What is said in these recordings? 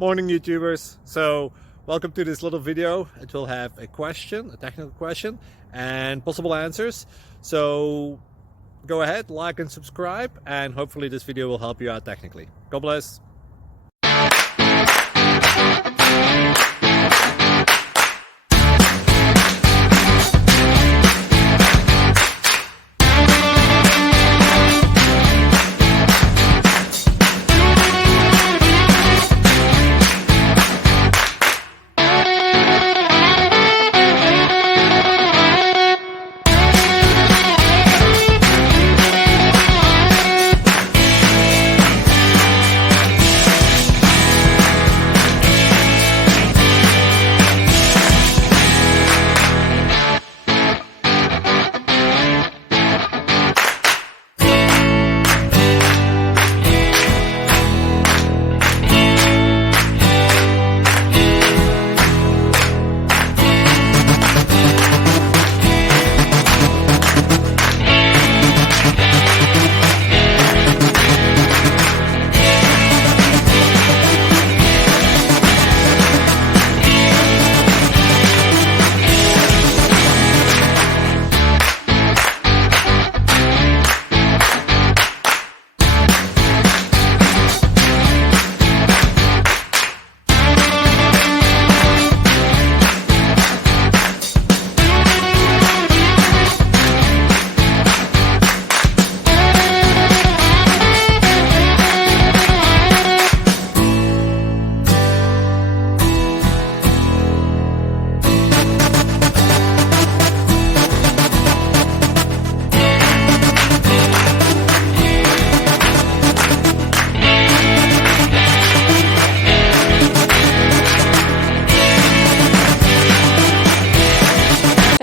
Morning YouTubers. So welcome to this little video. It will have a question, a technical question, and possible answers. So go ahead, like and subscribe, and hopefully this video will help you out technically. God bless.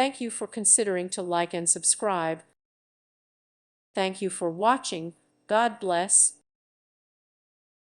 Thank you for considering to like and subscribe. Thank you for watching. God bless.